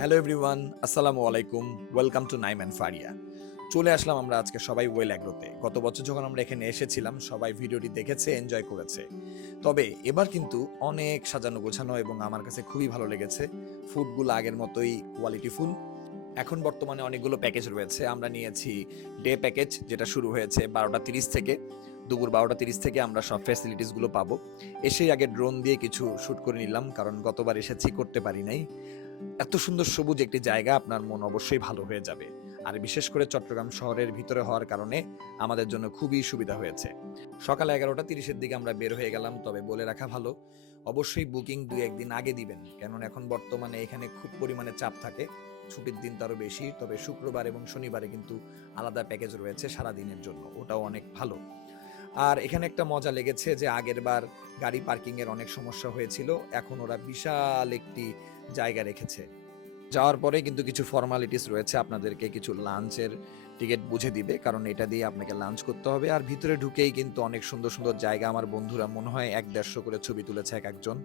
Hello everyone, আসসালামু আলাইকুম। Welcome to Naim and Faria. চলে আসলাম আমরা আজকে সবাই ওয়েল অ্যাগ্রোতে। গত বছর যখন আমরা এখানে এসেছিলাম সবাই ভিডিওটি দেখেছে, এনজয় করেছে। তবে এবার কিন্তু অনেক সাজানো গোছানো এবং আমার কাছে খুবই ভালো লেগেছে। ফুডগুলো আগের মতোই কোয়ালিটিফুল। এখন বর্তমানে অনেকগুলো প্যাকেজ রয়েছে। আমরা নিয়েছি ডে প্যাকেজ, যেটা শুরু হয়েছে 12:30 থেকে। দুপুর 12:30 থেকে আমরা সব ফ্যাসিলিটিসগুলো পাবো। এসেই আগে ড্রোন দিয়ে কিছু শ্যুট করে নিলাম, কারণ গতবার এসেছি করতে পারি নাই। এত সুন্দর সবুজ একটি জায়গা, আপনার মন অবশ্যই ভালো হয়ে যাবে। আর বিশেষ করে চট্টগ্রাম শহরের ভিতরে হওয়ার কারণে আমাদের জন্য খুবই সুবিধা হয়েছে। সকাল 11:30-এর দিকে আমরা বের হয়ে গেলাম। তবে বলে রাখা ভালো, অবশ্যই বুকিং 2-1 দিন আগে দিবেন, কেননা এখন বর্তমানে এখানে খুব পরিমাণে চাপ থাকে। ছুটির দিন তো আরো বেশি। তবে শুক্রবার এবং শনিবারে কিন্তু আলাদা প্যাকেজ রয়েছে সারাদিনের জন্য, ওটাও অনেক ভালো। আর এখানে একটা মজা লেগেছে যে আগের বার গাড়ি পার্কিং এর অনেক সমস্যা হয়েছিল, এখন ওরা বিশাল একটি জায়গা রেখেছে। যাওয়ার পরে কিন্তু কিছু ফর্মালিটিস রয়েছে, আপনাদেরকে কিছু লাঞ্চের টিকিট বুঝে দিবে, কারণ এটা দিয়ে আপনাকে লাঞ্চ করতে হবে। আর ভিতরে ঢুকেই কিন্তু অনেক সুন্দর সুন্দর জায়গা। আমার বন্ধুরা মনে হয় 100-150 করে ছবি তুলেছে এক একজন।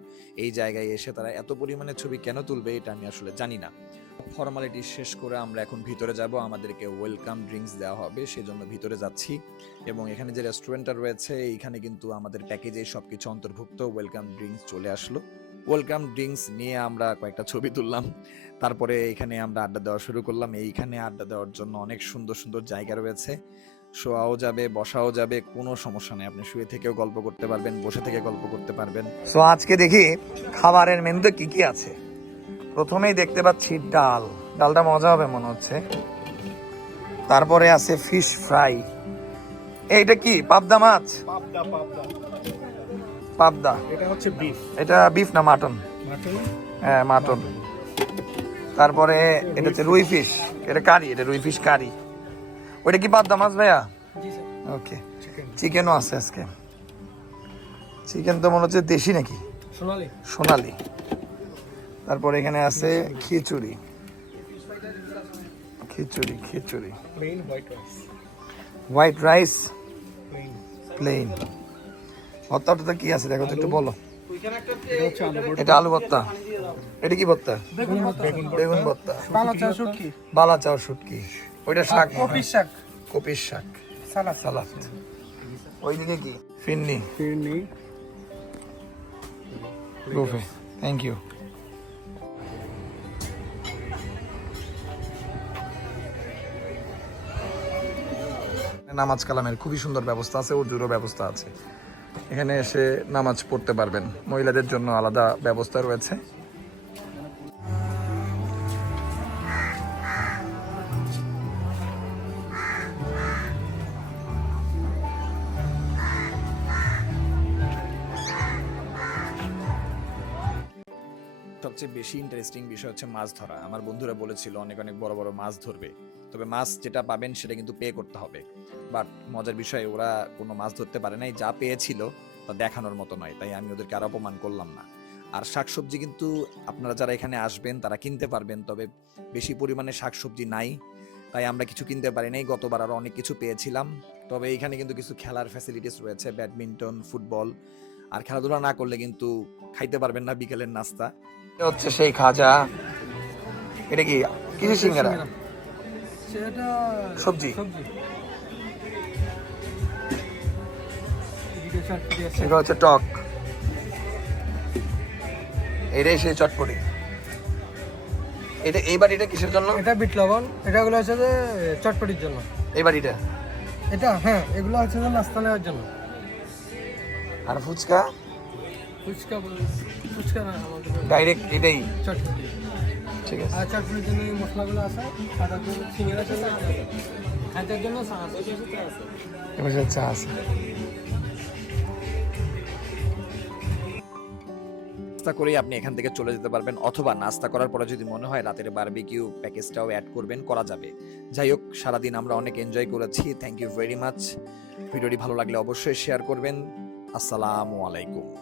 এই জায়গায় এসে তারা এত পরিমাণে ছবি কেন তুলবে এটা আমি আসলে জানি না। ফর্মালিটি শেষ করে আমরা এখন ভিতরে যাব, আমাদেরকে ওয়েলকাম ড্রিঙ্কস দেওয়া হবে, সেজন্য ভিতরে যাচ্ছি। এবং এখানে যে রেস্টুরেন্টটা রয়েছে এইখানে কিন্তু আমাদের প্যাকেজে সবকিছু অন্তর্ভুক্ত। ওয়েলকাম ড্রিঙ্কস চলে আসলো। ওয়েলকাম ড্রিঙ্কস নিয়ে আমরা কয়েকটা ছবি তুললাম। তারপরে এখানে আমরা আড্ডা দেওয়া শুরু করলাম। এইখানে আড্ডা দেওয়ার জন্য অনেক সুন্দর সুন্দর জায়গা রয়েছে। শোয়াও যাবে, বসাও যাবে, কোনো সমস্যা নেই। আপনি শুয়ে থেকেও গল্প করতে পারবেন, বসে থেকে গল্প করতে পারবেন। সো আজকে দেখি খাবারের মেনুতে কি কি আছে। প্রথমেই দেখতে পাচ্ছি ডাল। ডালটা মজা হবে মনে হচ্ছে। তারপরে আছে ফিশ ফ্রাই। এইটা কি পাবদা মাছ? পাবদা পাবদা পাবদা। এটা হচ্ছে বিফ। এটা বিফ না মাটন? মাটন। হ্যাঁ মাটন। তারপরে এটা হচ্ছে রুই ফিশ। এটা কারি, এটা রুই ফিশ কারি। ওইটা কি পাবদা মাছ ভাইয়া? ওকে। চিকেনও আছে আজকে। চিকেন তো মনে হচ্ছে দেশি নাকি? সোনালি। সোনালি। তারপরে এখানে আছে khichuri. Khichuri khichuri. Plain white rice. White rice plain. Plain. ভর্তাটা কি আছে দেখো তো একটু বলো। এটা হচ্ছে আলু ভর্তা। এটা আলু ভর্তা। এটা কি ভর্তা? বেগুন ভর্তা। বেগুন ভর্তা। বালা চাল শুটকি। বালা চাও শুটকি। ওইটা শাক। কপির শাক। কপির শাক। সালাদ। সালাদ। ওইদিকে কি? ফিন্নি। ফিরনি। বুফে। Thank you. নামাজ কালামের খুবই সুন্দর ব্যবস্থা আছে, উজুরও ব্যবস্থা আছে। এখানে এসে নামাজ পড়তে পারবেন। মহিলাদের জন্য আলাদা ব্যবস্থা রয়েছে। সবচেয়ে বেশি ইন্টারেস্টিং বিষয় হচ্ছে মাছ ধরা। আমার বন্ধুরা বলেছিল অনেক অনেক বড় বড় মাছ ধরবে, তবে মাছ যেটা পাবেন সেটা কিন্তু পে করতে হবে। বাট মজার বিষয়, ওরা কোনো মাছ ধরতে পারে নাই। যা পেয়েছিল তা দেখানোর মতো নয়, তাই আমি ওদেরকে আর অপমান করলাম না। আর শাকসবজি কিন্তু আপনারা যারা এখানে আসবেন তারা কিনতে পারবেন, তবে বেশি পরিমাণে শাকসবজি নাই, তাই আমরা কিছু কিনতে পারি নাই। গতবার আরও অনেক কিছু পেয়েছিলাম। তবে এখানে কিন্তু কিছু খেলার ফ্যাসিলিটিস রয়েছে, ব্যাডমিন্টন, ফুটবল। আর খেলাধুলা না করলে কিন্তু খাইতে পারবেন না বিকেলের নাস্তা। এটা হচ্ছে সেই খাজা। এটা কি কিসের সিঙ্গারা? সেটা সবজি। সবজি। এটা হচ্ছে টক। এটাই সেই চটপটি। এটা এই বাড়িটা কিসের জন্য? এটা বিট লবণ। এটাগুলো হচ্ছে যে চটপটির জন্য। এই বাড়িটা। এটা হ্যাঁ, এগুলো হচ্ছে যে নাস্তা নেওয়ার জন্য। আর ফুচকা ফুচকা ফুচকা না, আমাদের ডাইরেক্ট এটাই। চটপটি। ঠিক আছে। আর চটপটির জন্য এই মশলাগুলো আছে। খাটার জন্য সিঙ্গারা চলে আছে। খাইতে জন্য চা আছে। এবার চা আছে। নাস্তা করেই আপনি এখান থেকে চলে যেতে পারবেন, অথবা নাস্তা করার পরে যদি মনে হয় রাতের বারবিকিউ প্যাকেজটাও অ্যাড করবেন, করা যাবে। যাই হোক, সারাদিন আমরা অনেক এনজয় করেছি। Thank you very much. ভিডিওটি ভালো লাগলে অবশ্যই শেয়ার করবেন। আসসালামু আলাইকুম।